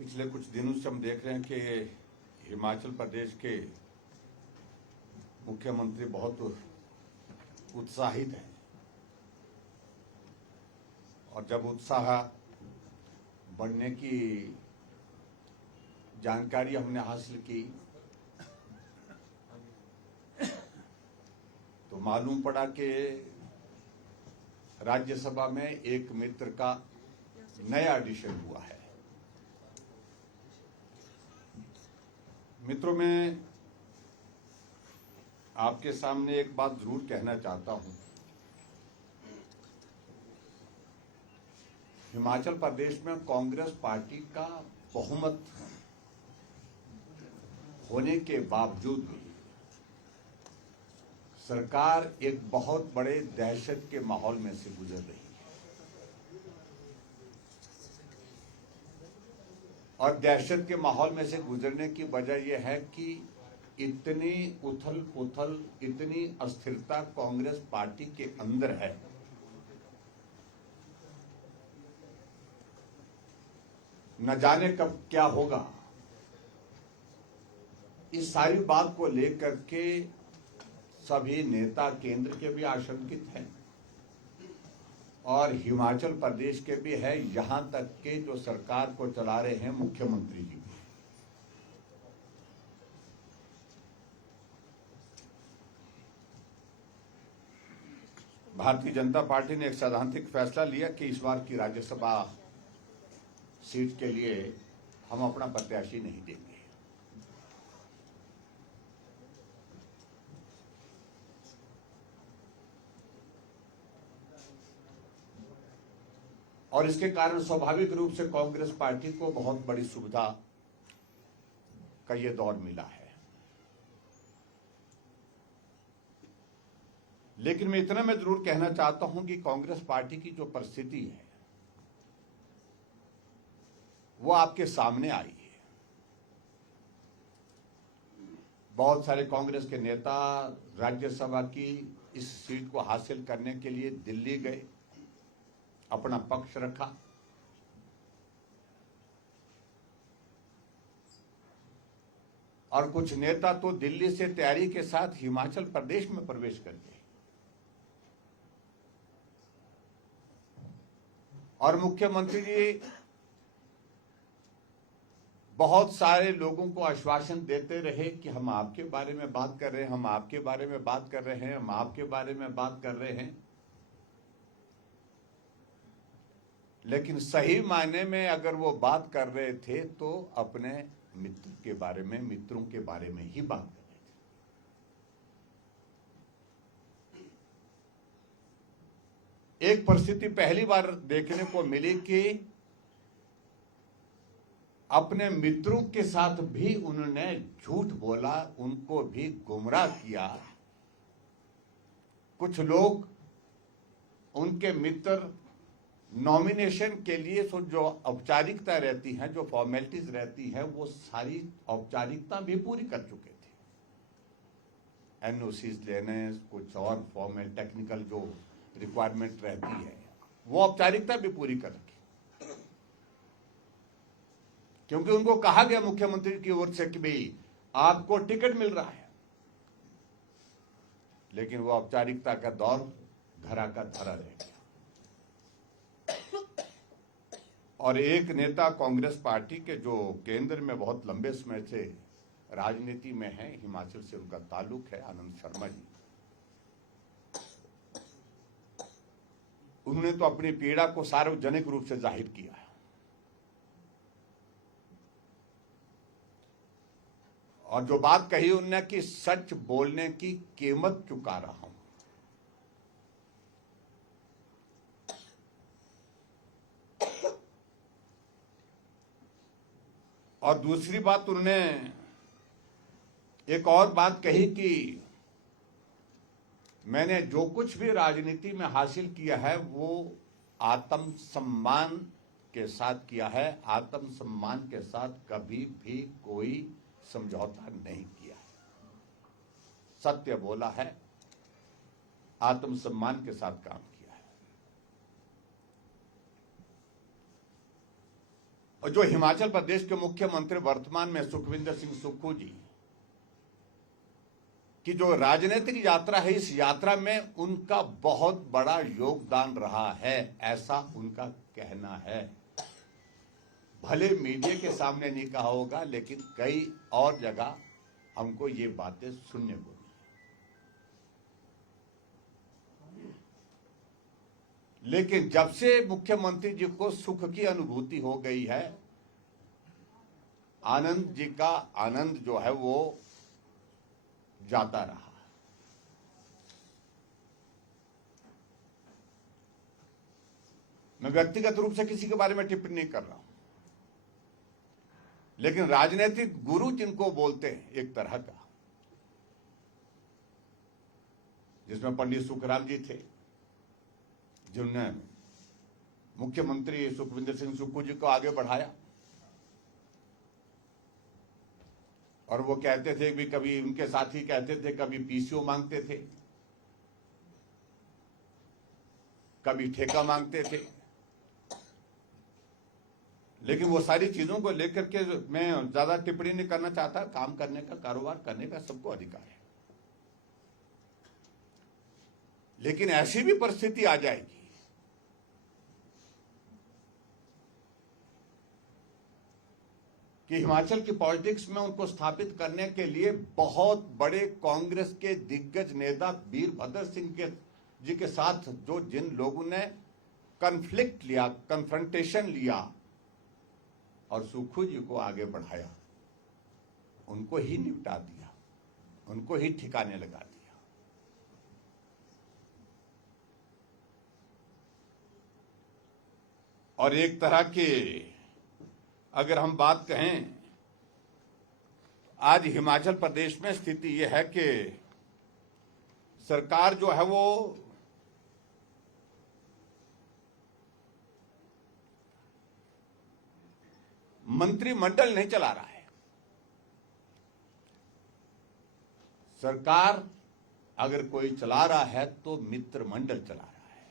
पिछले कुछ दिनों से हम देख रहे हैं कि हिमाचल प्रदेश के मुख्यमंत्री बहुत उत्साहित हैं और जब उत्साह बढ़ने की जानकारी हमने हासिल की तो मालूम पड़ा कि राज्यसभा में एक मित्र का नया एडिशन हुआ है। मित्रों, मैं आपके सामने एक बात जरूर कहना चाहता हूं। हिमाचल प्रदेश में कांग्रेस पार्टी का बहुमत होने के बावजूद भी सरकार एक बहुत बड़े दहशत के माहौल में से गुजर रही है और दहशत के माहौल में से गुजरने की वजह यह है कि इतनी उथल पुथल, इतनी अस्थिरता कांग्रेस पार्टी के अंदर है न जाने कब क्या होगा। इस सारी बात को लेकर के सभी नेता केंद्र के भी आशंकित हैं और हिमाचल प्रदेश के भी है, यहां तक के जो सरकार को चला रहे हैं मुख्यमंत्री जी भी। भारतीय जनता पार्टी ने एक सैद्धांतिक फैसला लिया कि इस बार की राज्यसभा सीट के लिए हम अपना प्रत्याशी नहीं देंगे। और इसके कारण स्वाभाविक रूप से कांग्रेस पार्टी को बहुत बड़ी सुविधा का ये दौर मिला है। लेकिन मैं इतना मैं जरूर कहना चाहता हूं कि कांग्रेस पार्टी की जो परिस्थिति है वो आपके सामने आई है। बहुत सारे कांग्रेस के नेता राज्यसभा की इस सीट को हासिल करने के लिए दिल्ली गए, अपना पक्ष रखा। और कुछ नेता तो दिल्ली से तैयारी के साथ हिमाचल प्रदेश में प्रवेश कर गए और मुख्यमंत्री जी बहुत सारे लोगों को आश्वासन देते रहे कि हम आपके बारे में बात कर रहे हैं, हम आपके बारे में बात कर रहे हैं, हम आपके बारे में बात कर रहे हैं। लेकिन सही मायने में अगर वो बात कर रहे थे तो अपने मित्र के बारे में, मित्रों के बारे में ही बात कर रहे थे। एक परिस्थिति पहली बार देखने को मिली कि अपने मित्रों के साथ भी उन्होंने झूठ बोला, उनको भी गुमराह किया। कुछ लोग, उनके मित्र नॉमिनेशन के लिए जो औपचारिकता रहती हैं, जो फॉर्मेलिटीज रहती हैं, वो सारी औपचारिकता भी पूरी कर चुके थे। एनओसीज लेने, कुछ और फॉर्मल टेक्निकल जो रिक्वायरमेंट रहती है, वो औपचारिकता भी पूरी कर रखी, क्योंकि उनको कहा गया मुख्यमंत्री की ओर से कि भाई आपको टिकट मिल रहा है। लेकिन वो औपचारिकता का दौर धरा का धरा रह गया और एक नेता कांग्रेस पार्टी के जो केंद्र में बहुत लंबे समय से राजनीति में है, हिमाचल से उनका ताल्लुक है, आनंद शर्मा जी, उन्होंने तो अपनी पीड़ा को सार्वजनिक रूप से जाहिर किया है और जो बात कही उन्होंने कि सच बोलने की कीमत चुका रहा हूं। और दूसरी बात उन्होंने एक और बात कही कि मैंने जो कुछ भी राजनीति में हासिल किया है वो आत्मसम्मान के साथ किया है, आत्मसम्मान के साथ कभी भी कोई समझौता नहीं किया है, सत्य बोला है, आत्मसम्मान के साथ काम किया है। और जो हिमाचल प्रदेश के मुख्यमंत्री वर्तमान में सुखविंदर सिंह सुक्खू जी की जो राजनीतिक यात्रा है, इस यात्रा में उनका बहुत बड़ा योगदान रहा है, ऐसा उनका कहना है। भले मीडिया के सामने नहीं कहा होगा, लेकिन कई और जगह हमको ये बातें सुनने को मिली। लेकिन जब से मुख्यमंत्री जी को सुख की अनुभूति हो गई है, आनंद जी का आनंद जो है वो जाता रहा। मैं व्यक्तिगत रूप से किसी के बारे में टिप्पणी नहीं कर रहा हूं, लेकिन राजनीतिक गुरु जिनको बोलते हैं एक तरह का, जिसमें पंडित सुखराम जी थे, जिन्होंने मुख्यमंत्री सुखविंदर सिंह सुक्खू जी को आगे बढ़ाया, और वो कहते थे भी, कभी उनके साथी कहते थे, कभी पीसीओ मांगते थे, कभी ठेका मांगते थे। लेकिन वो सारी चीजों को लेकर के मैं ज्यादा टिप्पणी नहीं करना चाहता। काम करने का, कारोबार करने का सबको अधिकार है, लेकिन ऐसी भी परिस्थिति आ जाएगी कि हिमाचल की पॉलिटिक्स में उनको स्थापित करने के लिए बहुत बड़े कांग्रेस के दिग्गज नेता वीरभद्र सिंह जी के साथ जो जिन लोगों ने कन्फ्लिक्ट लिया, कन्फ्रंटेशन लिया और सुक्खू जी को आगे बढ़ाया, उनको ही निपटा दिया, उनको ही ठिकाने लगा दिया। और एक तरह के अगर हम बात कहें, आज हिमाचल प्रदेश में स्थिति यह है कि सरकार जो है वो मंत्रिमंडल नहीं चला रहा है। सरकार अगर कोई चला रहा है तो मित्रमंडल चला रहा है।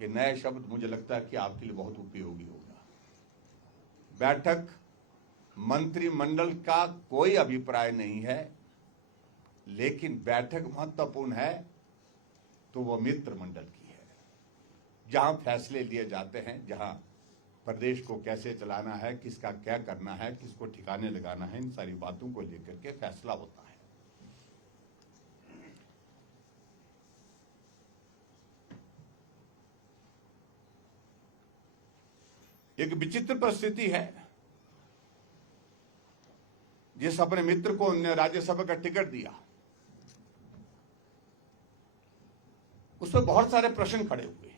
ये नया शब्द मुझे लगता है कि आपके लिए बहुत उपयोगी होगा। बैठक मंत्रिमंडल का कोई अभिप्राय नहीं है, लेकिन बैठक महत्वपूर्ण है तो वो मित्रमंडल की है, जहां फैसले लिए जाते हैं, जहां प्रदेश को कैसे चलाना है, किसका क्या करना है, किसको ठिकाने लगाना है, इन सारी बातों को लेकर के फैसला होता है। एक विचित्र परिस्थिति है, जिस अपने मित्र को उन्होंने राज्यसभा का टिकट दिया, उसमें बहुत सारे प्रश्न खड़े हुए।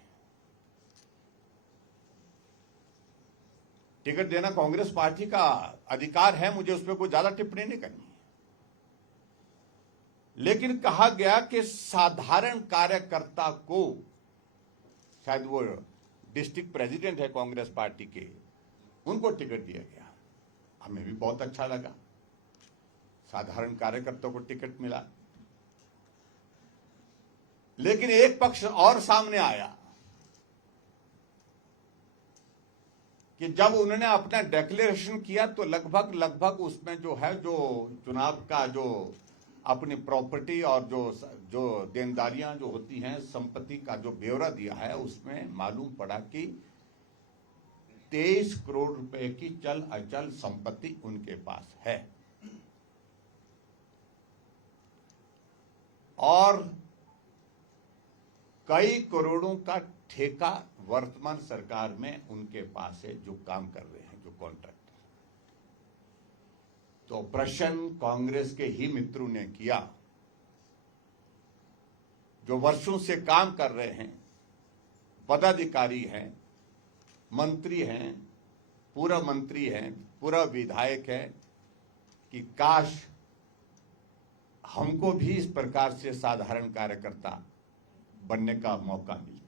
टिकट देना कांग्रेस पार्टी का अधिकार है, मुझे उस पर कोई ज्यादा टिप्पणी नहीं करनी, लेकिन कहा गया कि साधारण कार्यकर्ता को, शायद वो डिस्ट्रिक्ट प्रेसिडेंट है कांग्रेस पार्टी के, उनको टिकट दिया गया। हमें भी बहुत अच्छा लगा, साधारण कार्यकर्ता को टिकट मिला। लेकिन एक पक्ष और सामने आया कि जब उन्होंने अपना डिक्लेरेशन किया तो लगभग उसमें जो है, जो चुनाव का जो अपनी प्रॉपर्टी और जो देनदारियां जो होती हैं, संपत्ति का जो ब्यौरा दिया है, उसमें मालूम पड़ा कि 23 करोड़ रुपए की चल अचल संपत्ति उनके पास है और कई करोड़ों का ठेका वर्तमान सरकार में उनके पास है, जो काम कर रहे हैं, जो कॉन्ट्रैक्टर। तो प्रश्न कांग्रेस के ही मित्रों ने किया, जो वर्षों से काम कर रहे हैं, पदाधिकारी हैं, मंत्री हैं, पूर्व मंत्री हैं, पूर्व विधायक हैं, कि काश हमको भी इस प्रकार से साधारण कार्यकर्ता बनने का मौका मिलता।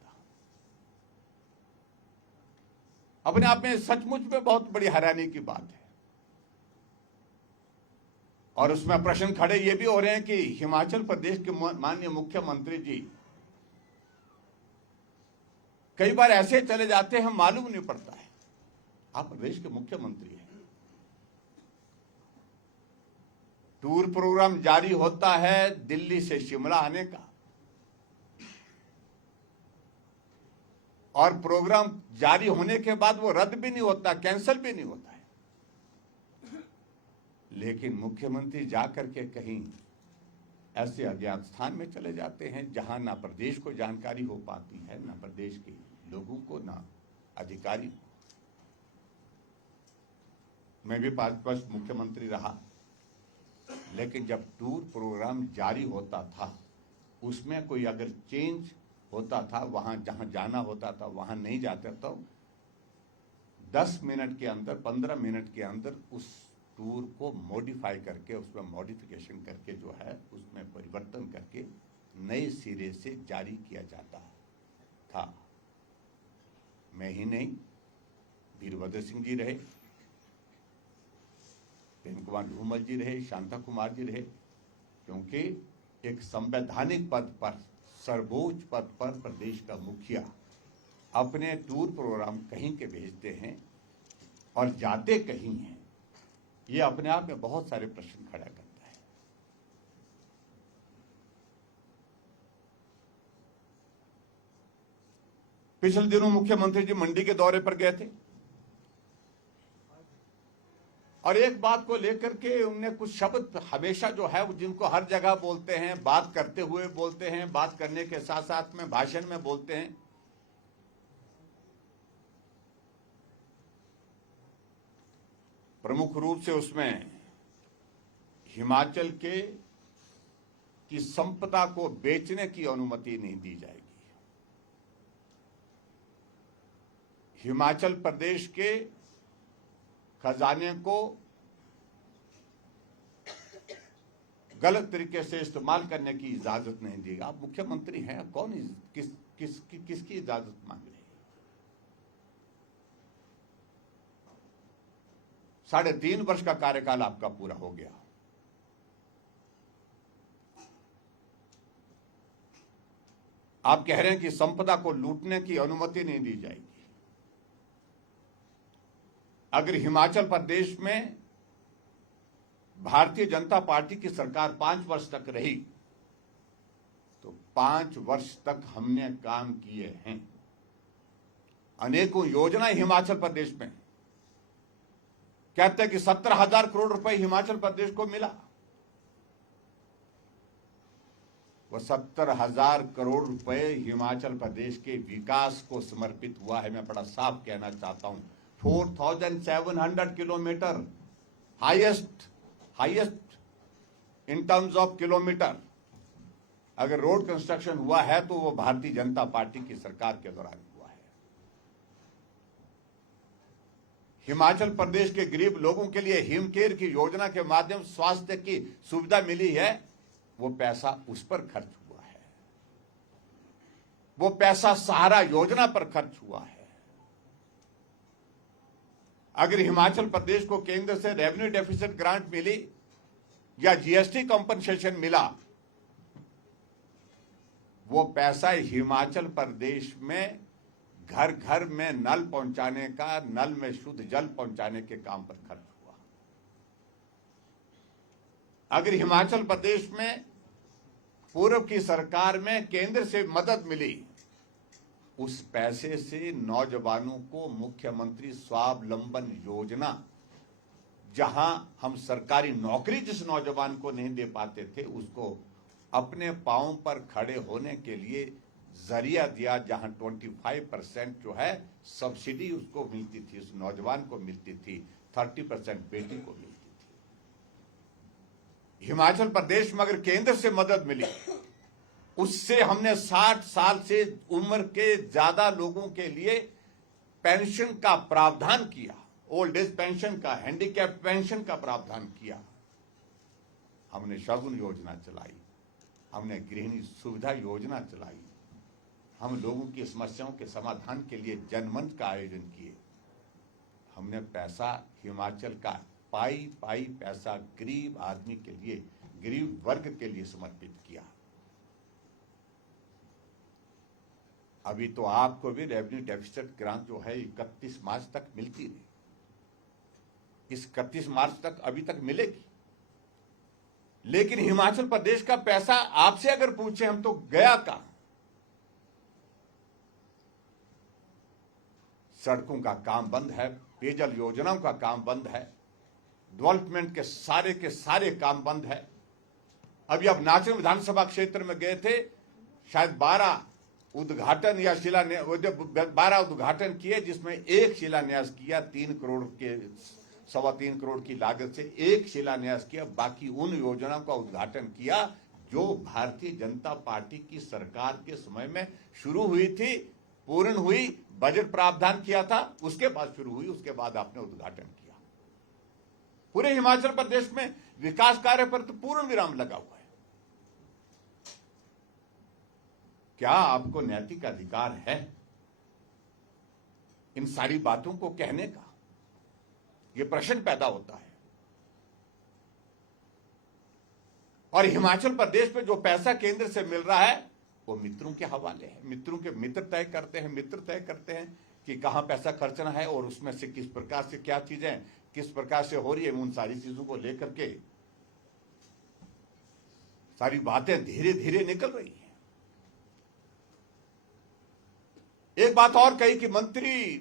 अपने आप में सचमुच में बहुत बड़ी हैरानी की बात है। और उसमें प्रश्न खड़े ये भी हो रहे हैं कि हिमाचल प्रदेश के माननीय मुख्यमंत्री जी कई बार ऐसे चले जाते हैं, मालूम नहीं पड़ता है। आप प्रदेश के मुख्यमंत्री हैं। टूर प्रोग्राम जारी होता है दिल्ली से शिमला आने का, और प्रोग्राम जारी होने के बाद वो रद्द भी नहीं होता, कैंसिल भी नहीं होता है। लेकिन मुख्यमंत्री जाकर के कहीं ऐसे अज्ञात स्थान में चले जाते हैं जहां ना प्रदेश को जानकारी हो पाती है, ना प्रदेश के लोगों को, ना अधिकारी को। मैं भी 5 वर्ष मुख्यमंत्री रहा, लेकिन जब टूर प्रोग्राम जारी होता था उसमें कोई अगर चेंज होता था, वहां जहां जाना होता था वहां नहीं जाते, तो 10 मिनट के अंदर, 15 मिनट के अंदर उस टूर को मॉडिफाई करके, उसमें मॉडिफिकेशन करके जो है उसमें परिवर्तन करके नए सिरे से जारी किया जाता था। मैं ही नहीं, वीरभद्र सिंह जी रहे, प्रेम कुमार धूमल जी रहे, शांता कुमार जी रहे, क्योंकि एक संवैधानिक पद पर, सर्वोच्च पद पर प्रदेश का मुखिया अपने टूर प्रोग्राम कहीं के भेजते हैं और जाते कहीं हैं, ये अपने आप में बहुत सारे प्रश्न खड़ा करता है। पिछले दिनों मुख्यमंत्री जी मंडी के दौरे पर गए थे और एक बात को लेकर के उनने कुछ शब्द हमेशा जो है जिनको हर जगह बोलते हैं, बात करते हुए बोलते हैं, बात करने के साथ साथ में भाषण में बोलते हैं। प्रमुख रूप से उसमें हिमाचल की संपदा को बेचने की अनुमति नहीं दी जाएगी। हिमाचल प्रदेश के खजाने को गलत तरीके से इस्तेमाल करने की इजाजत नहीं दी। आप मुख्यमंत्री हैं, कौन किसकी इजाजत मांग रहे हैं? 3.5 वर्ष का कार्यकाल आपका पूरा हो गया। आप कह रहे हैं कि संपदा को लूटने की अनुमति नहीं दी जाएगी। अगर हिमाचल प्रदेश में भारतीय जनता पार्टी की सरकार 5 वर्ष तक रही तो 5 वर्ष तक हमने काम किए हैं। अनेकों योजनाएं हिमाचल प्रदेश में, कहते हैं कि 17,000 करोड़ रुपए हिमाचल प्रदेश को मिला। वो 17,000 करोड़ रुपए हिमाचल प्रदेश के विकास को समर्पित हुआ है। मैं बड़ा साफ कहना चाहता हूं, 4,700 kilometre, highest in terms of kilometre अगर रोड कंस्ट्रक्शन हुआ है तो वो भारतीय जनता पार्टी की सरकार के दौरान हुआ है। हिमाचल प्रदेश के गरीब लोगों के लिए हिमकेयर की योजना के माध्यम से स्वास्थ्य की सुविधा मिली है, वो पैसा उस पर खर्च हुआ है। वो पैसा सहारा योजना पर खर्च हुआ है। अगर हिमाचल प्रदेश को केंद्र से रेवेन्यू डेफिसिट ग्रांट मिली या जीएसटी कंपनसेशन मिला, वो पैसा हिमाचल प्रदेश में घर घर में नल पहुंचाने का, नल में शुद्ध जल पहुंचाने के काम पर खर्च हुआ। अगर हिमाचल प्रदेश में पूर्व की सरकार में केंद्र से मदद मिली, उस पैसे से नौजवानों को मुख्यमंत्री स्वावलंबन योजना, जहां हम सरकारी नौकरी जिस नौजवान को नहीं दे पाते थे उसको अपने पांव पर खड़े होने के लिए जरिया दिया, जहां 25% जो है सब्सिडी उसको मिलती थी, उस नौजवान को मिलती थी, 30% बेटी को मिलती थी। हिमाचल प्रदेश में अगर केंद्र से मदद मिली, उससे हमने 60 साल से उम्र के ज्यादा लोगों के लिए पेंशन का प्रावधान किया, ओल्ड एज पेंशन का, हैंडीकैप पेंशन का प्रावधान किया। हमने शगुन योजना चलाई, हमने गृहिणी सुविधा योजना चलाई, हम लोगों की समस्याओं के समाधान के लिए जनमंच का आयोजन किए। हमने पैसा हिमाचल का पाई पाई पैसा गरीब आदमी के लिए, गरीब वर्ग के लिए समर्पित किया। अभी तो आपको भी रेवेन्यू डेफिसिट ग्रांट जो है 31 मार्च तक मिलती रही। इस 31 मार्च तक अभी तक मिलेगी। लेकिन हिमाचल प्रदेश का पैसा आपसे अगर पूछे हम तो गया कहां? सड़कों का काम बंद है, पेयजल योजनाओं का काम बंद है, डेवलपमेंट के सारे काम बंद है। अभी अब नाचन विधानसभा क्षेत्र में गए थे, शायद 12 उद्घाटन या शिलान्यास, 12 उद्घाटन किए, जिसमें एक शिलान्यास किया 3 करोड़ के 3.25 करोड़ की लागत से एक शिलान्यास किया। बाकी उन योजनाओं का उद्घाटन किया जो भारतीय जनता पार्टी की सरकार के समय में शुरू हुई थी, पूर्ण हुई, बजट प्रावधान किया था, उसके बाद शुरू हुई, उसके बाद आपने उद्घाटन किया। पूरे हिमाचल प्रदेश में विकास कार्य पर तो पूर्ण विराम लगा हुआ है। क्या आपको नैतिक अधिकार है इन सारी बातों को कहने का? यह प्रश्न पैदा होता है। और हिमाचल प्रदेश में जो पैसा केंद्र से मिल रहा है वो मित्रों के हवाले है। मित्रों के मित्र तय करते हैं कि कहां पैसा खर्चना है और उसमें से किस प्रकार से क्या चीजें किस प्रकार से हो रही है। उन सारी चीजों को लेकर के सारी बातें धीरे धीरे निकल रही हैं। एक बात और कही कि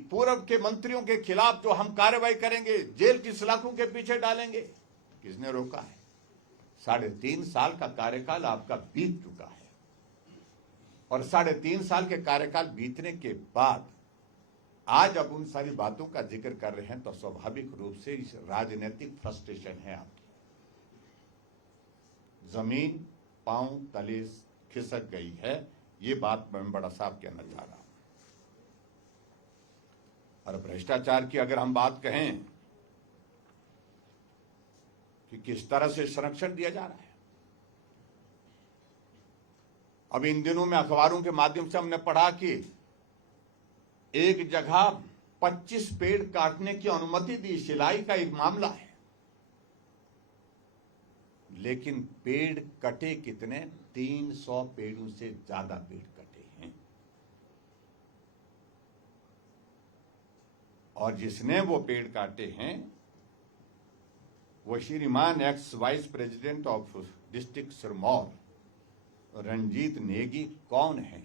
पूर्व के मंत्रियों के खिलाफ जो हम कार्रवाई करेंगे, जेल की सलाखों के पीछे डालेंगे। किसने रोका है? 3.5 साल का कार्यकाल आपका बीत चुका है और 3.5 साल के कार्यकाल बीतने के बाद आज अब उन सारी बातों का जिक्र कर रहे हैं तो स्वाभाविक रूप से इस राजनीतिक फ्रस्ट्रेशन है आपकी। जमीन पांव तले खिसक गई है, ये बात मैं बड़ा साफ कहना चाह रहा हूं। और भ्रष्टाचार की अगर हम बात कहें कि किस तरह से संरक्षण दिया जा रहा है, अब इन दिनों में अखबारों के माध्यम से हमने पढ़ा कि एक जगह 25 पेड़ काटने की अनुमति दी, सिलाई का एक मामला है, लेकिन पेड़ कटे कितने? 300 पेड़ों से ज्यादा पेड़ कटे हैं। और जिसने वो पेड़ काटे हैं वो श्रीमान ex vice president of district Sirmaur Ranjit Negi कौन है?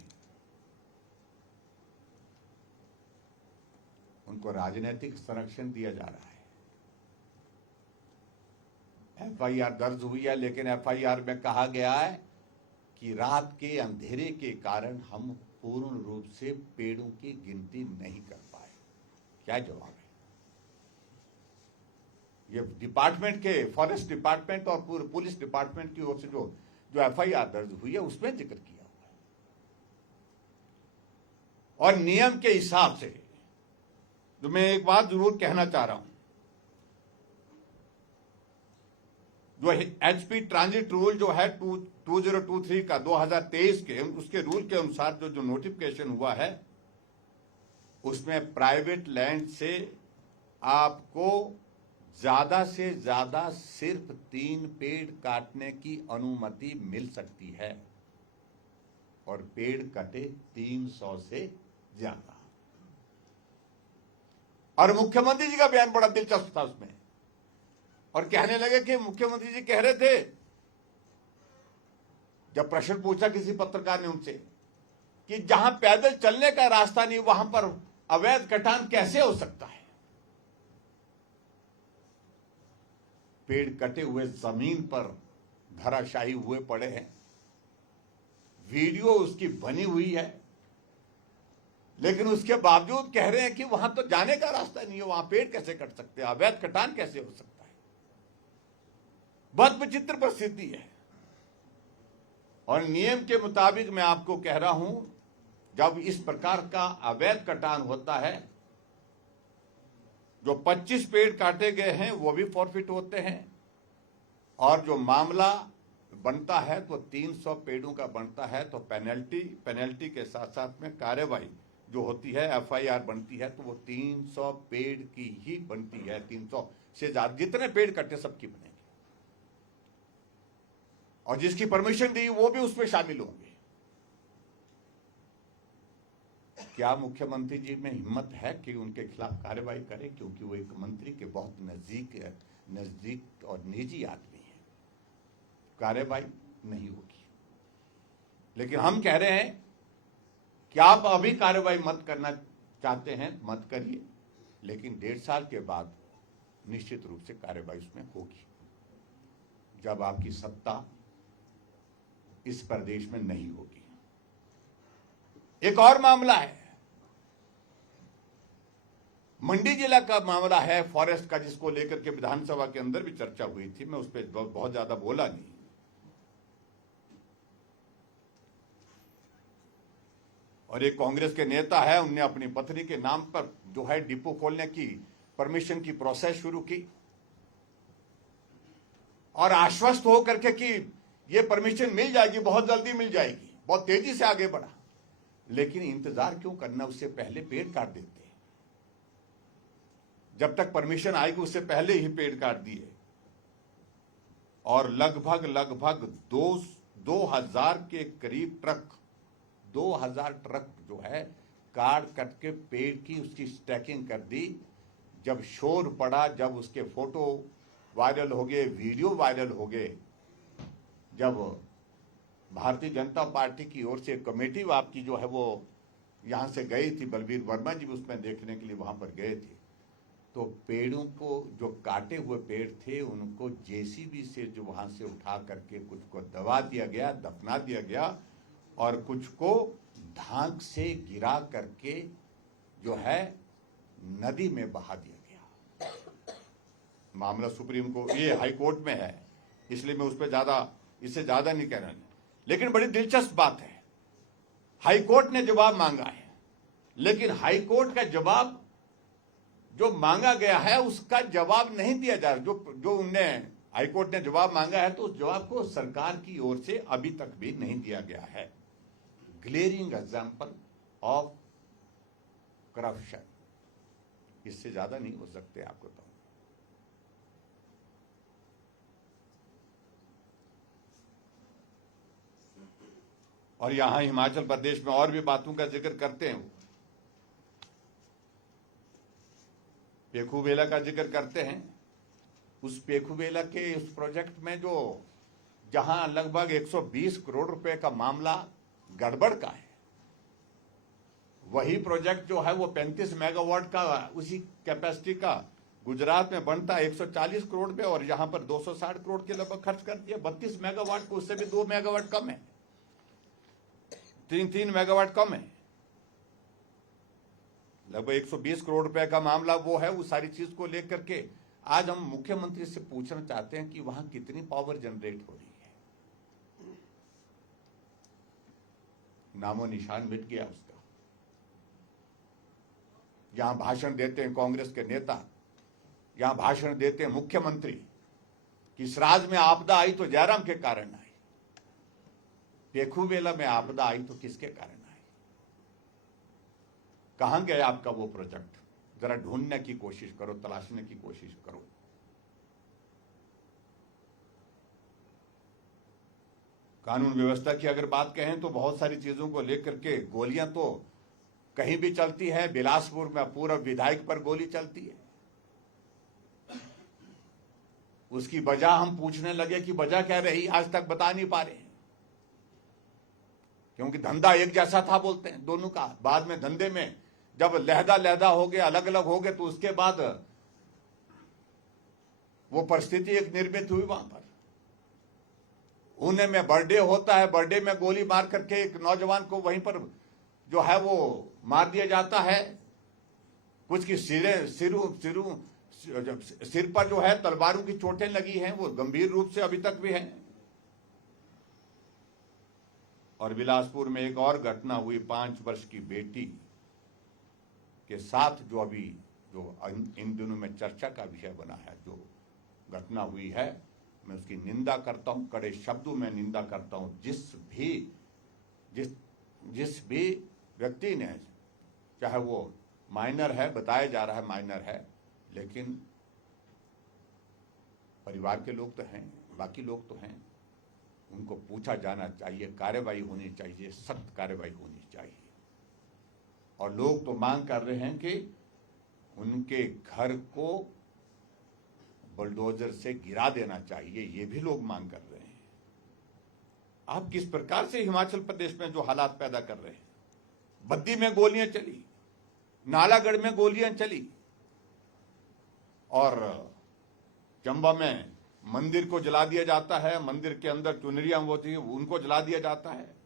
उनको राजनीतिक संरक्षण दिया जा रहा है। एफआईआर दर्ज हुई है, लेकिन एफआईआर में कहा गया है कि रात के अंधेरे के कारण हम पूर्ण रूप से पेड़ों की गिनती नहीं कर पाए। क्या जवाब है? ये डिपार्टमेंट के, फॉरेस्ट डिपार्टमेंट और पुलिस डिपार्टमेंट की ओर से जो एफआईआर दर्ज हुई है उसमें जिक्र किया हुआ है। और नियम के हिसाब से तो मैं एक बात जरूर कहना चाह रहा हूं, जो एचपी ट्रांजिट रूल जो है 2023 का 2023 के, उसके रूल के अनुसार जो नोटिफिकेशन हुआ है उसमें प्राइवेट लैंड से आपको ज्यादा से ज्यादा सिर्फ 3 पेड़ काटने की अनुमति मिल सकती है और पेड़ कटे 300 से ज्यादा। और मुख्यमंत्री जी का बयान बड़ा दिलचस्प था उसमें, और कहने लगे कि मुख्यमंत्री जी कह रहे थे, जब प्रश्न पूछा किसी पत्रकार ने उनसे कि जहां पैदल चलने का रास्ता नहीं वहां पर अवैध कटान कैसे हो सकता है? पेड़ कटे हुए जमीन पर धराशायी हुए पड़े हैं, वीडियो उसकी बनी हुई है, लेकिन उसके बावजूद कह रहे हैं कि वहां तो जाने का रास्ता नहीं है, वहां पेड़ कैसे कट सकते हैं, अवैध कटान कैसे हो सकता है? बहुत विचित्र परिस्थिति है। और नियम के मुताबिक मैं आपको कह रहा हूं, जब इस प्रकार का अवैध कटान होता है, जो 25 पेड़ काटे गए हैं वो भी फॉरफिट होते हैं, और जो मामला बनता है तो 300 पेड़ों का बनता है, तो पेनल्टी के साथ साथ में कार्रवाई जो होती है, एफआईआर बनती है, तो वो 300 पेड़ की ही बनती है। 300 से ज्यादा जितने पेड़ कटे सबकी बनेगी, और जिसकी परमिशन दी वो भी उसमें शामिल होंगे। क्या मुख्यमंत्री जी में हिम्मत है कि उनके खिलाफ कार्रवाई करें, क्योंकि वो एक मंत्री के बहुत नजदीक और निजी आदमी है। कार्रवाई नहीं होगी। लेकिन हम कह रहे हैं कि आप अभी कार्रवाई मत करना चाहते हैं, मत करिए, लेकिन 1.5 साल के बाद निश्चित रूप से कार्रवाई उसमें होगी, जब आपकी सत्ता इस प्रदेश में नहीं होगी। एक और मामला है, मंडी जिला का मामला है फॉरेस्ट का, जिसको लेकर के विधानसभा के अंदर भी चर्चा हुई थी। मैं उस पर बहुत ज्यादा बोला नहीं। और एक कांग्रेस के नेता है, उनने अपनी पत्नी के नाम पर जो है डिपो खोलने की परमिशन की प्रोसेस शुरू की और आश्वस्त हो करके कि ये परमिशन मिल जाएगी, बहुत जल्दी मिल जाएगी, बहुत तेजी से आगे बढ़ा। लेकिन इंतजार क्यों करना, उससे पहले पेड़ काट देते। जब तक परमिशन आएगी उससे पहले ही पेड़ काट दिए और लगभग 2000 के करीब ट्रक, 2000 ट्रक जो है काट कट के पेड़ की उसकी स्टैकिंग कर दी। जब शोर पड़ा, जब उसके फोटो वायरल हो गए, वीडियो वायरल हो गए, जब भारतीय जनता पार्टी की ओर से कमेटी आपकी जो है वो यहां से गई थी, बलबीर वर्मा जी उसमें देखने के लिए वहां पर गए थे, तो पेड़ों को, जो काटे हुए पेड़ थे, उनको जेसीबी से जो वहां से उठा करके कुछ को दबा दिया गया, दफना दिया गया और कुछ को धाक से गिरा करके जो है नदी में बहा दिया गया। मामला सुप्रीम कोर्ट, ये हाई कोर्ट में है, इसलिए मैं उस पर इससे ज्यादा नहीं कह रहा। लेकिन बड़ी दिलचस्प बात है, हाई कोर्ट ने जवाब मांगा है, लेकिन हाई कोर्ट का जवाब जो मांगा गया है उसका जवाब नहीं दिया जा रहा। जो उनने हाई कोर्ट ने जवाब मांगा है तो उस जवाब को सरकार की ओर से अभी तक भी नहीं दिया गया है। ग्लेरिंग एग्जाम्पल ऑफ करप्शन, इससे ज्यादा नहीं हो सकते, आपको तो। और यहां हिमाचल प्रदेश में और भी बातों का जिक्र करते हैं, पेखूबेला का जिक्र करते हैं। उस पेखूबेला के उस प्रोजेक्ट में जो जहां लगभग 120 करोड़ रुपए का मामला गड़बड़ का है, वही प्रोजेक्ट जो है वो 35 मेगावाट का, उसी कैपेसिटी का गुजरात में बनता है 140 करोड़ पे, और यहां पर 260 करोड़ के लगभग खर्च कर दिया। 32 मेगावाट को, उससे भी 2 मेगावाट कम है, 3 मेगावाट कम है। लगभग 120 करोड़ रुपए का मामला वो है। उस सारी चीज को लेकर के आज हम मुख्यमंत्री से पूछना चाहते हैं कि वहां कितनी पावर जनरेट हो रही है। नामो निशान मिट गया उसका। यहां भाषण देते हैं कांग्रेस के नेता, यहां भाषण देते हैं मुख्यमंत्री कि इस राज्य में आपदा आई तो जयराम के कारण आई, पेखूबेला में आपदा आई तो किसके कारण आई? कहां गया आपका वो प्रोजेक्ट? जरा ढूंढने की कोशिश करो, तलाशने की कोशिश करो। कानून व्यवस्था की अगर बात कहें तो बहुत सारी चीजों को लेकर के गोलियां तो कहीं भी चलती है। बिलासपुर में पूर्व विधायक पर गोली चलती है। उसकी वजह हम पूछने लगे कि वजह क्या रही, आज तक बता नहीं पा रहे, क्योंकि धंधा एक जैसा था बोलते हैं दोनों का। बाद में धंधे में जब लहदा हो गए, अलग अलग हो गए, तो उसके बाद वो परिस्थिति एक निर्मित हुई वहां पर। पुणे में बर्थडे होता है, बर्थडे में गोली मार करके एक नौजवान को वहीं पर जो है वो मार दिया जाता है। कुछ की सिर पर जो है तलवारों की चोटें लगी हैं, वो गंभीर रूप से अभी तक भी हैं। और बिलासपुर में एक और घटना हुई, 5 वर्ष की बेटी के साथ, जो अभी इन दिनों में चर्चा का विषय बना है। जो घटना हुई है, मैं उसकी निंदा करता हूं, कड़े शब्दों में निंदा करता हूं। जिस भी व्यक्ति ने, चाहे वो माइनर है, बताया जा रहा है माइनर है, लेकिन परिवार के लोग तो हैं, बाकी लोग तो हैं, उनको पूछा जाना चाहिए, कार्रवाई होनी चाहिए, सख्त कार्रवाई होनी चाहिए। और लोग तो मांग कर रहे हैं कि उनके घर को बुलडोजर से गिरा देना चाहिए, ये भी लोग मांग कर रहे हैं। आप किस प्रकार से हिमाचल प्रदेश में जो हालात पैदा कर रहे हैं, बद्दी में गोलियां चली, नालागढ़ में गोलियां चली, और चंबा में मंदिर को जला दिया जाता है, मंदिर के अंदर चुनरियां होती है उनको जला दिया जाता है।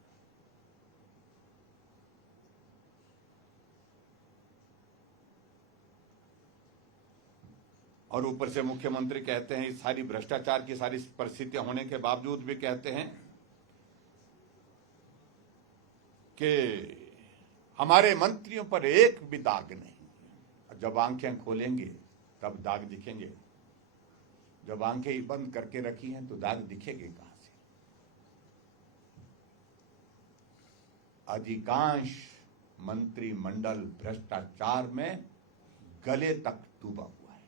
और ऊपर से मुख्यमंत्री कहते हैं, इस सारी भ्रष्टाचार की सारी परिस्थितियां होने के बावजूद भी कहते हैं कि हमारे मंत्रियों पर एक भी दाग नहीं। जब आंखें खोलेंगे तब दाग दिखेंगे, जब आंखें ही बंद करके रखी हैं तो दाग दिखेंगे कहां से। अधिकांश मंत्रिमंडल भ्रष्टाचार में गले तक डूबा हुआ है।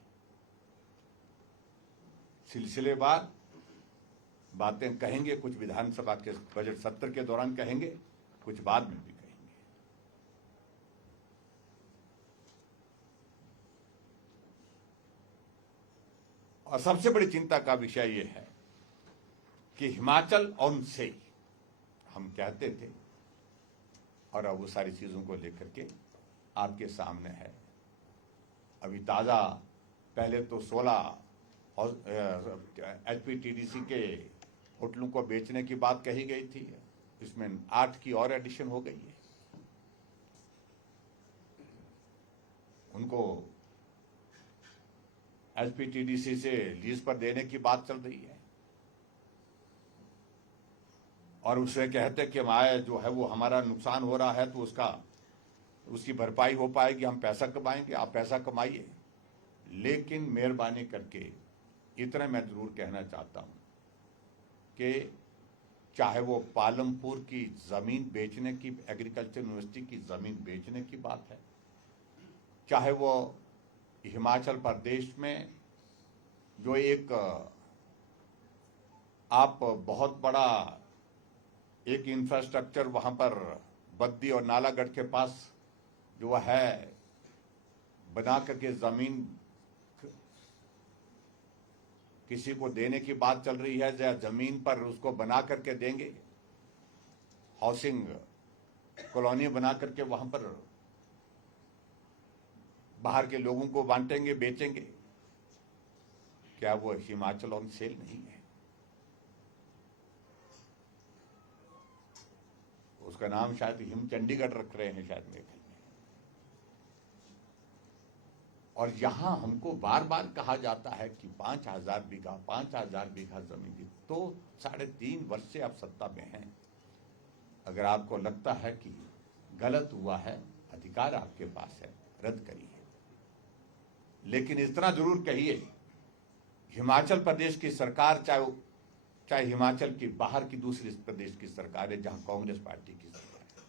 सिलसिलेवार बातें कहेंगे, कुछ विधानसभा के बजट सत्र के दौरान कहेंगे, कुछ बाद में भी कहेंगे। और सबसे बड़ी चिंता का विषय यह है कि हिमाचल ऑन सेल हम कहते थे, और अब वो सारी चीजों को लेकर के आपके सामने है। अभी ताजा पहले तो 16 HPTDC के होटलों को बेचने की बात कही गई थी, इसमें 8 की और एडिशन हो गई है। उनको HPTDC से लीज पर देने की बात चल रही है, और उसे कहते कि आय जो है वो हमारा नुकसान हो रहा है तो उसकी भरपाई हो पाएगी, हम पैसा कमाएंगे, आप पैसा कमाइए। लेकिन मेहरबानी करके इतना मैं जरूर कहना चाहता हूं कि चाहे वो पालमपुर की जमीन बेचने की, एग्रीकल्चर यूनिवर्सिटी की जमीन बेचने की बात है, चाहे वो हिमाचल प्रदेश में जो एक आप बहुत बड़ा एक इंफ्रास्ट्रक्चर वहां पर बद्दी और नालागढ़ के पास जो है बना करके जमीन किसी को देने की बात चल रही है, या जमीन पर उसको बना करके देंगे, हाउसिंग कॉलोनी बना करके वहां पर बाहर के लोगों को बांटेंगे, बेचेंगे। क्या वो हिमाचल ऑन सेल नहीं है? उसका नाम शायद हिम चंडीगढ़ रख रहे हैं शायद मेरे ख्याल में। और यहां हमको बार बार कहा जाता है कि 5000 बीघा जमीन दी, तो 3.5 वर्ष से आप सत्ता में हैं। अगर आपको लगता है कि गलत हुआ है, अधिकार आपके पास है, रद्द करिए। लेकिन इतना जरूर कहिए, हिमाचल प्रदेश की सरकार, चाहे हिमाचल की बाहर की दूसरी प्रदेश की सरकार है जहां कांग्रेस पार्टी की सरकार है,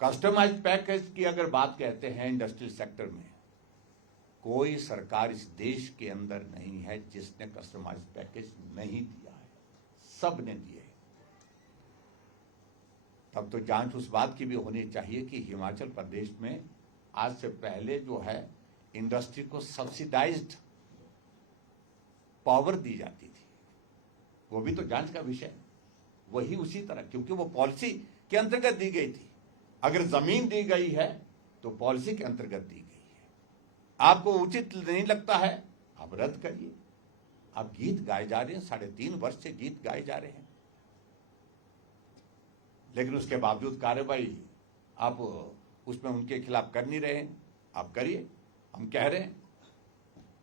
कस्टमाइज्ड पैकेज की अगर बात कहते हैं इंडस्ट्रियल सेक्टर में, कोई सरकार इस देश के अंदर नहीं है जिसने कस्टमाइज्ड पैकेज नहीं दिया है, सब ने दिए। तब तो जांच उस बात की भी होनी चाहिए कि हिमाचल प्रदेश में आज से पहले जो है इंडस्ट्री को सब्सिडाइज्ड पावर दी जाती थी, वो भी तो जांच का विषय है। वही उसी तरह, क्योंकि वो पॉलिसी के अंतर्गत दी गई थी। अगर जमीन दी गई है तो पॉलिसी के अंतर्गत दी गई है। आपको उचित नहीं लगता है, आप रद्द करिए। आप गीत गाए जा रहे हैं, 3.5 वर्ष से गीत गाए जा रहे हैं, लेकिन उसके बावजूद कार्रवाई आप उसमें उनके खिलाफ कर नहीं रहे हैं। आप करिए, हम कह रहे हैं।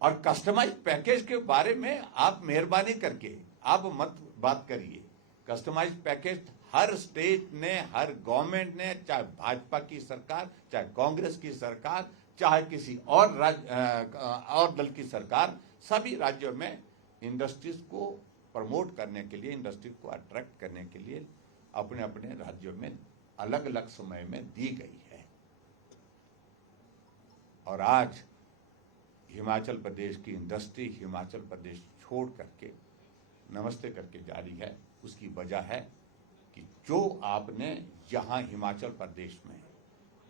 और कस्टमाइज पैकेज के बारे में आप मेहरबानी करके आप मत बात करिए। कस्टमाइज पैकेज हर स्टेट ने, हर गवर्नमेंट ने, चाहे भाजपा की सरकार, चाहे कांग्रेस की सरकार, चाहे किसी और दल की सरकार, सभी राज्यों में इंडस्ट्रीज को प्रमोट करने के लिए, इंडस्ट्री को अट्रैक्ट करने के लिए अपने अपने राज्यों में अलग अलग समय में दी गई है। और आज हिमाचल प्रदेश की इंडस्ट्री हिमाचल प्रदेश छोड़ करके नमस्ते करके जा रही है। उसकी वजह है कि जो आपने यहाँ हिमाचल प्रदेश में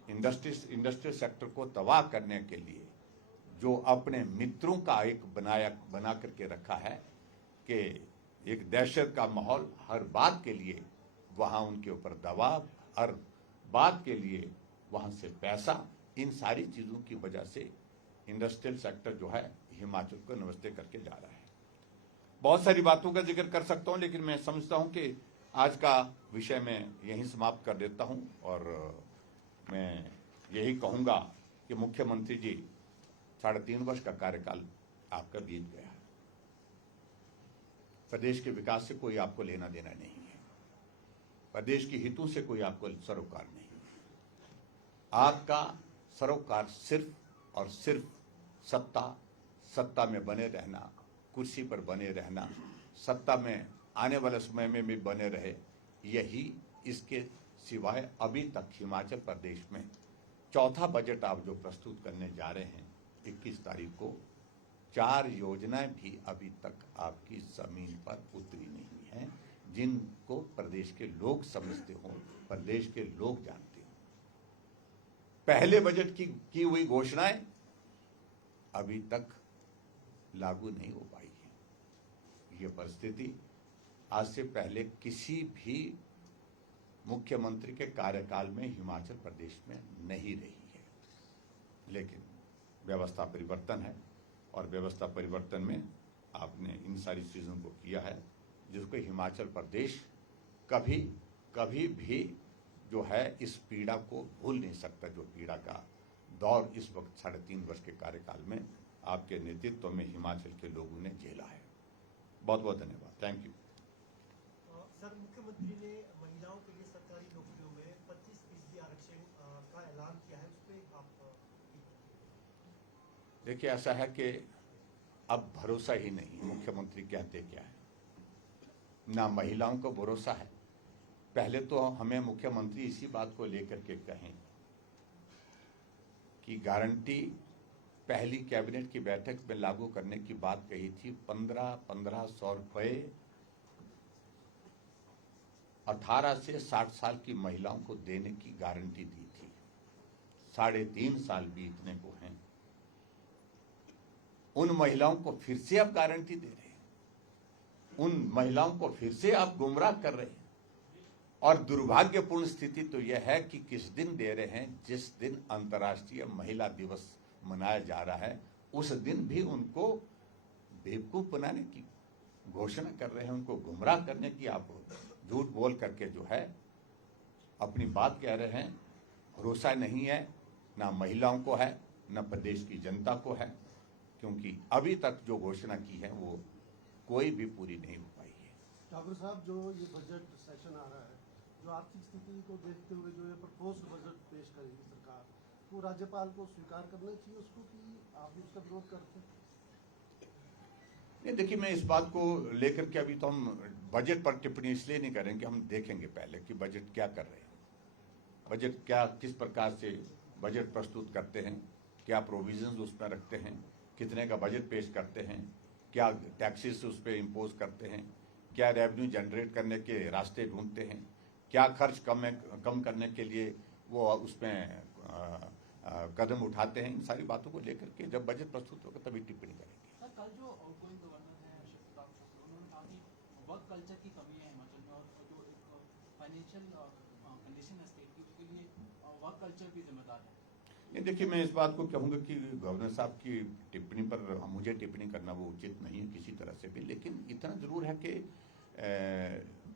इंडस्ट्रियल सेक्टर को तबाह करने के लिए जो अपने मित्रों का एक बना करके रखा है कि एक दहशत का माहौल, हर बात के लिए वहाँ उनके ऊपर दबाव, हर बात के लिए वहाँ से पैसा, इन सारी चीज़ों की वजह से इंडस्ट्रियल सेक्टर जो है हिमाचल को नमस्ते करके जा रहा है। बहुत सारी बातों का जिक्र कर सकता हूँ, लेकिन मैं समझता हूँ कि आज का विषय मैं यहीं समाप्त कर देता हूँ और मैं यही कहूँगा कि मुख्यमंत्री जी 3.5 वर्ष का कार्यकाल आपका बीत गया है। प्रदेश के विकास से कोई आपको लेना देना नहीं है, प्रदेश के हितों से कोई आपको सरोकार नहीं है। आपका सरोकार सिर्फ और सिर्फ सत्ता में बने रहना, कुर्सी पर बने रहना, सत्ता में आने वाले समय में भी बने रहे, यही, इसके सिवाय अभी तक हिमाचल प्रदेश में चौथा बजट आप जो प्रस्तुत करने जा रहे हैं 21 तारीख को, 4 योजनाएं भी अभी तक आपकी जमीन पर उतरी नहीं है, जिनको प्रदेश के लोग समझते हो, प्रदेश के लोग जानते हो। पहले बजट की हुई घोषणाएं अभी तक लागू नहीं हो पाई है। ये परिस्थिति आज से पहले किसी भी मुख्यमंत्री के कार्यकाल में हिमाचल प्रदेश में नहीं रही है, लेकिन व्यवस्था परिवर्तन है और व्यवस्था परिवर्तन में आपने इन सारी चीज़ों को किया है, जिसको हिमाचल प्रदेश कभी भी जो है इस पीड़ा को भूल नहीं सकता, जो पीड़ा का दौर इस वक्त 3.5 वर्ष के कार्यकाल में आपके नेतृत्व में हिमाचल के लोगों ने झेला है। बहुत बहुत धन्यवाद। Thank you. सर, मुख्यमंत्री ने महिलाओं के लिए सरकारी नौकरियों में 25% आरक्षण का ऐलान किया है, उस पर आप? देखिए, ऐसा है कि अब भरोसा ही नहीं, मुख्यमंत्री कहते क्या है, ना महिलाओं को भरोसा है। पहले तो हमें मुख्यमंत्री इसी बात को लेकर के कहें कि गारंटी पहली कैबिनेट की बैठक में लागू करने की बात कही थी, 1500 रुपये 18 से 60 साल की महिलाओं को देने की गारंटी दी थी। 3.5 साल बीतने को हैं, उन महिलाओं को फिर से आप गारंटी दे रहे हैं, उन महिलाओं को फिर से आप गुमराह कर रहे हैं। और दुर्भाग्यपूर्ण स्थिति तो यह है कि किस दिन दे रहे हैं, जिस दिन अंतर्राष्ट्रीय महिला दिवस मनाया जा रहा है, उस दिन भी उनको बेवकूफ बनाने की घोषणा कर रहे हैं, उनको गुमराह करने की आप झूठ बोल करके जो है अपनी बात कह रहे हैं। भरोसा नहीं है, ना महिलाओं को है, ना प्रदेश की जनता को है, क्योंकि अभी तक जो घोषणा की है वो कोई भी पूरी नहीं हो पाई है। ठाकुर साहब, जो ये बजट सेशन आ रहा है, जो आर्थिक स्थिति को देखते हुए जो ये प्रपोज्ड बजट पेश करेगी सरकार, वो राज्यपाल को स्वीकार करना चाहिए उसको, कि आप भी उसका विरोध करते हैं? नहीं, देखिए, मैं इस बात को लेकर के अभी तो हम बजट पर टिप्पणी इसलिए नहीं करेंगे, हम देखेंगे पहले कि बजट क्या कर रहे हैं, बजट क्या, किस प्रकार से बजट प्रस्तुत करते हैं, क्या प्रोविजंस उसमें रखते हैं, कितने का बजट पेश करते हैं, क्या टैक्सेस उस पर इम्पोज करते हैं, क्या रेवेन्यू जनरेट करने के रास्ते ढूंढते हैं, क्या खर्च कम करने के लिए वो उसमें कदम उठाते हैं। इन सारी बातों को लेकर के जब बजट प्रस्तुत होगा तभी टिप्पणी करेंगे। सर, कल जो आउटगोइंग गवर्नर हैं उन्होंने कहा कि वर्क कल्चर की कमी है हिमाचल में, और जो एक फाइनेंशियल कंडीशन है स्टेट की, उसके लिए वर्क कल्चर भी जिम्मेदार है। नहीं, देखिए, मैं इस बात को कहूँगा कि गवर्नर साहब की टिप्पणी पर मुझे टिप्पणी करना वो उचित नहीं है किसी तरह से भी, लेकिन इतना जरूर है कि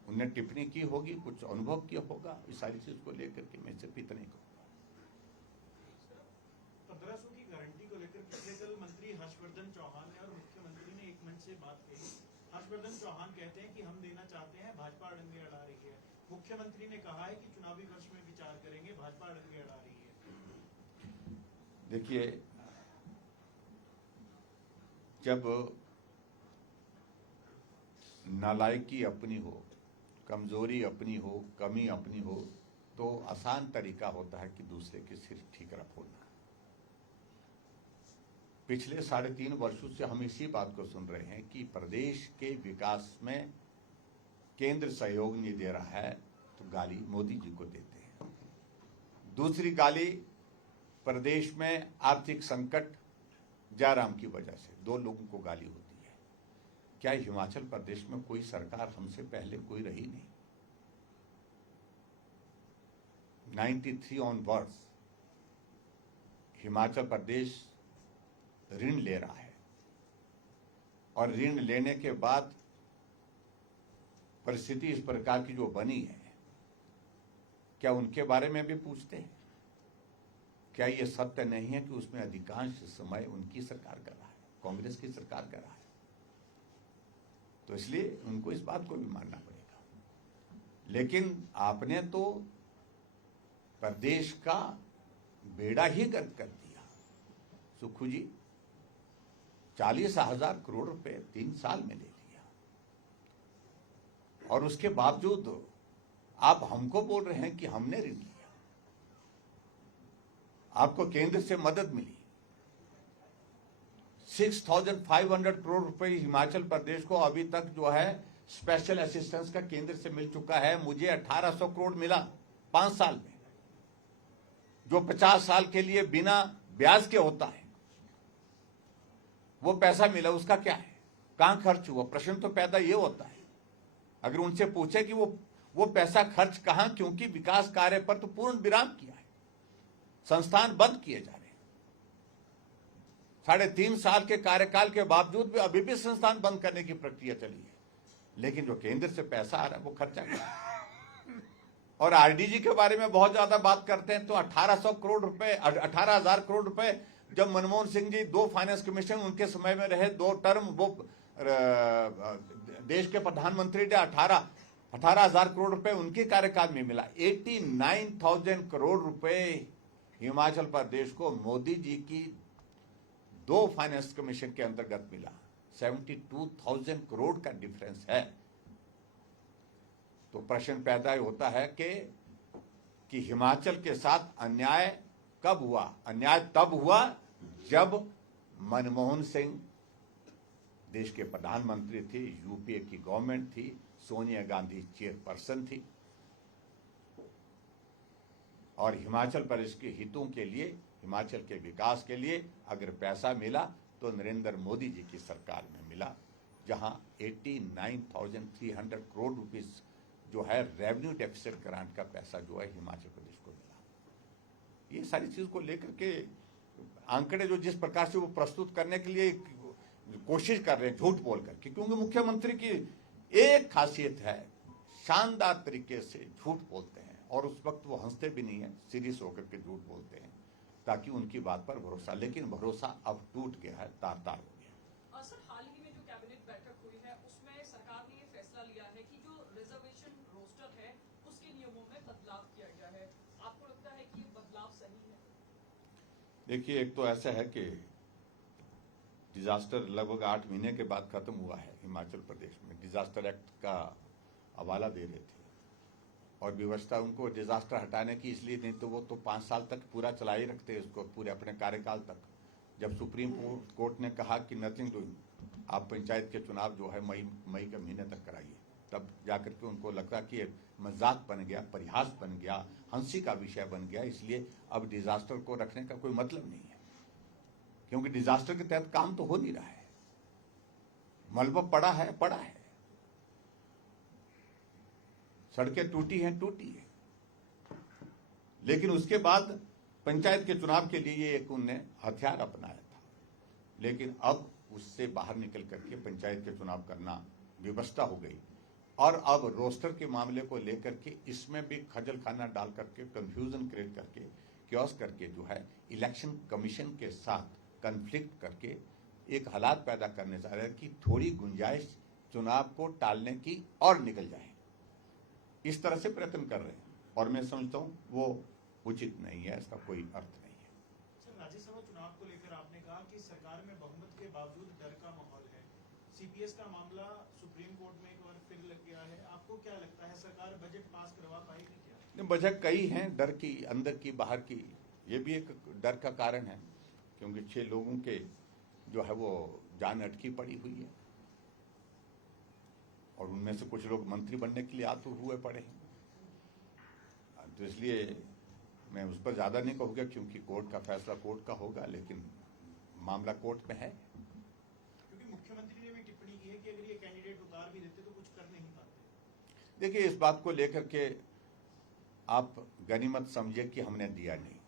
उन्हें टिप्पणी की होगी, कुछ अनुभव किया होगा, इस सारी चीज को लेकर के मैं सिर्फ इतना ही कहूँगा। 1500 की गारंटी को लेकर पिछले कल मंत्री हर्षवर्धन चौहान ने और मुख्यमंत्री ने एक मंच से बात कही। हर्षवर्धन चौहान कहते हैं कि हम देना चाहते हैं, भाजपा अड़ंगे अड़ा रही है। मुख्यमंत्री ने कहा है कि चुनावी वर्ष में विचार करेंगे, भाजपा अड़ंगे अड़ा रही है। देखिए, जब नालायकी अपनी हो, कमजोरी अपनी हो, कमी अपनी हो, तो आसान तरीका होता है कि दूसरे के सिर ठीक रखोना। पिछले 3.5 वर्षों से हम इसी बात को सुन रहे हैं कि प्रदेश के विकास में केंद्र सहयोग नहीं दे रहा है, तो गाली मोदी जी को देते हैं। दूसरी गाली प्रदेश में आर्थिक संकट जयराम की वजह से 2 लोगों को गाली होती है। क्या हिमाचल प्रदेश में कोई सरकार हमसे पहले कोई रही नहीं? 93 ऑनवर्ड्स हिमाचल प्रदेश ऋण ले रहा है और ऋण लेने के बाद परिस्थिति इस प्रकार की जो बनी है, क्या उनके बारे में भी पूछते हैं? क्या ये सत्य नहीं है कि उसमें अधिकांश समय उनकी सरकार कर रहा है, कांग्रेस की सरकार कर रहा है? तो इसलिए उनको इस बात को भी मानना पड़ेगा। लेकिन आपने तो प्रदेश का बेड़ा ही गर्क कर दिया। सुखू जी 40,000 करोड़ रुपए 3 साल में ले लिया और उसके बावजूद आप हमको बोल रहे हैं कि हमने ऋण लिया। आपको केंद्र से मदद मिली। 6,500 करोड़ रुपए हिमाचल प्रदेश को अभी तक जो है स्पेशल असिस्टेंस का केंद्र से मिल चुका है। मुझे 1,800 करोड़ मिला 5 साल में, जो 50 साल के लिए बिना ब्याज के होता है। वो पैसा मिला, उसका क्या है, कहां खर्च हुआ? प्रश्न तो पैदा ये होता है। अगर उनसे पूछे कि वो पैसा खर्च कहां, क्योंकि विकास कार्य पर तो पूर्ण विराम किया है, संस्थान बंद किए जा रहे हैं। 3.5 साल के कार्यकाल के बावजूद भी अभी भी संस्थान बंद करने की प्रक्रिया चली है। लेकिन जो केंद्र से पैसा आ रहा है वो खर्चा कर। और आरडीजी के बारे में बहुत ज्यादा बात करते हैं, तो 1,800 करोड़ रुपए, 18,000 करोड़ रुपए जब मनमोहन सिंह जी 2 फाइनेंस कमीशन उनके समय में रहे, 2 टर्म, वो देश के प्रधानमंत्री ने 18,000 करोड़ रुपए उनके कार्यकाल में मिला। 89,000 करोड़ रुपए हिमाचल प्रदेश को मोदी जी की 2 फाइनेंस कमीशन के अंतर्गत मिला। 72,000 करोड़ का डिफरेंस है। तो प्रश्न पैदा होता है कि हिमाचल के साथ अन्याय कब हुआ? अन्याय तब हुआ जब मनमोहन सिंह देश के प्रधानमंत्री थे, यूपीए की गवर्नमेंट थी, सोनिया गांधी चेयरपर्सन थी और हिमाचल प्रदेश के हितों के लिए, हिमाचल के विकास के लिए अगर पैसा मिला तो नरेंद्र मोदी जी की सरकार में मिला, जहां 89,300 करोड़ रुपीस जो है रेवेन्यू डेफिसिट ग्रांट का पैसा जो है हिमाचल प्रदेश को मिला। ये सारी चीज को लेकर के आंकड़े जो जिस प्रकार से वो प्रस्तुत करने के लिए कोशिश कर रहे हैं झूठ बोल करके, क्योंकि मुख्यमंत्री की एक खासियत है, शानदार तरीके से झूठ बोलते हैं और उस वक्त वो हंसते भी नहीं है, सीरियस होकर के झूठ बोलते हैं ताकि उनकी बात पर भरोसा, लेकिन भरोसा अब टूट गया है, तार तार हो गया। सर, हाल ही में जो कैबिनेट बैठक हुई है उसमें सरकार ने ये फैसला लिया है कि जो रिजर्वेशन रोस्टर है उसके नियमों में बदलाव किया गया है। आपको लगता है कि ये बदलाव सही है? देखिए, एक तो ऐसा है कि डिजास्टर लगभग 8 महीने के बाद खत्म हुआ है हिमाचल प्रदेश में। डिजास्टर एक्ट का हवाला दे रहे थे और व्यवस्था उनको डिजास्टर हटाने की इसलिए नहीं, तो वो तो 5 साल तक पूरा चला ही रखते हैं उसको, पूरे अपने कार्यकाल तक। जब सुप्रीम कोर्ट ने कहा कि नथिंग डूइंग, आप पंचायत के चुनाव जो है मई के महीने तक कराइए, तब जाकर के उनको लगता कि मजाक बन गया, परिहास बन गया, हंसी का विषय बन गया, इसलिए अब डिजास्टर को रखने का कोई मतलब नहीं है, क्योंकि डिजास्टर के तहत काम तो हो नहीं रहा है। मलबा पड़ा है, सड़कें टूटी है, लेकिन उसके बाद पंचायत के चुनाव के लिए ये एक उनने हथियार अपनाया था। लेकिन अब उससे बाहर निकल करके पंचायत के चुनाव करना व्यवस्था हो गई और अब रोस्टर के मामले को लेकर के इसमें भी खजल खाना डाल करके, कंफ्यूजन क्रिएट करके, क्योस करके जो है इलेक्शन कमीशन के साथ कन्फ्लिक्ट करके एक हालात पैदा करने जा रहे हैं कि थोड़ी गुंजाइश चुनाव को टालने की और निकल जाए, इस तरह से प्रयत्न कर रहे हैं और मैं समझता हूं वो उचित नहीं है, इसका कोई अर्थ नहीं है। सर, राज्यसभा चुनाव को लेकर आपने कहा कि सरकार में बहुमत के बावजूद डर का माहौल है। सीपीएस का मामला सुप्रीम कोर्ट में एक बार फिर लग गया है। आपको क्या लगता है, सरकार बजट पास करवा पाएगी क्या? वजह कई हैं, डर की, अंदर की, बाहर की। ये भी एक डर का कारण है क्योंकि 6 लोगों के जो है वो जान अटकी पड़ी हुई है और उनमें से कुछ लोग मंत्री बनने के लिए आतुर हुए पड़े हैं। तो इसलिए मैं उस पर ज़्यादा नहीं कहूँगा, क्योंकि कोर्ट का फैसला कोर्ट का होगा, लेकिन मामला कोर्ट में है। क्योंकि मुख्यमंत्री ने भी टिप्पणी की है कि अगर ये कैंडिडेट उतार भी देते तो कुछ कर नहीं पाते। देखिए, इस बात को लेकर के आप गनीमत समझिए कि हमने दिया नहीं,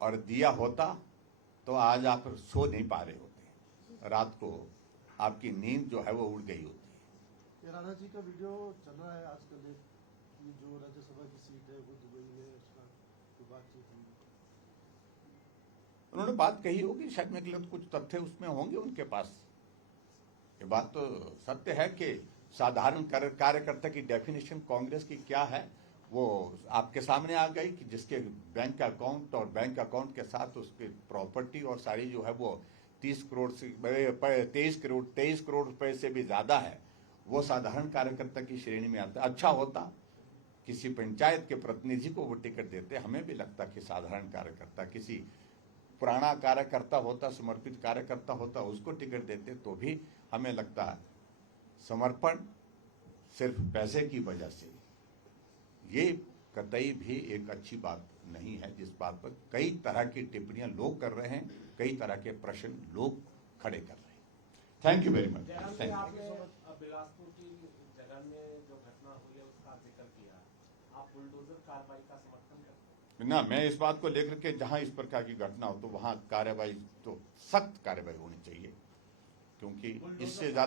और दिया होता तो आज आप सो नहीं पा रहे होते, रात को आपकी नींद जो है वो उड़ गई होती। ये राणा जी का वीडियो चल रहा है आजकल, एक कि जो राज्यसभा की सीट है वो दुबई में, उसका जो बातचीत हुई, उन्होंने बात कही होगी, शायद मेरे लिए कुछ तथ्य उसमें होंगे उनके पास। ये बात तो सत्य है कि साधारण कार्यकर्ता की डेफिनेशन कांग्रेस की क्या है वो आपके सामने आ गई, कि जिसके बैंक अकाउंट और बैंक अकाउंट के साथ उसकी प्रॉपर्टी और सारी जो है वो 30 करोड़ से 23 करोड़ रुपए से भी ज्यादा है, वो साधारण कार्यकर्ता की श्रेणी में आता है। अच्छा होता किसी पंचायत के प्रतिनिधि को वो टिकट देते, हमें भी लगता कि साधारण कार्यकर्ता, किसी पुराना कार्यकर्ता होता, समर्पित कार्यकर्ता होता, उसको टिकट देते तो भी हमें लगता समर्पण सिर्फ पैसे की वजह से ये कतई भी एक अच्छी बात नहीं है, जिस बात पर कई तरह की टिप्पणियां लोग कर रहे हैं, कई तरह के प्रश्न लोग खड़े कर रहे हैं। Thank you very much. Jairam ji, thank you. आपने बिलासपुर की जगह में जो घटना हुई है उसका जिक्र किया, आप बुलडोजर कार्रवाई का समर्थन करते हैं? ना, मैं इस बात को लेकर के जहां इस प्रकार की घटना हो तो वहां कार्रवाई, तो सख्त कार्रवाई होनी चाहिए, क्योंकि इससे ज्यादा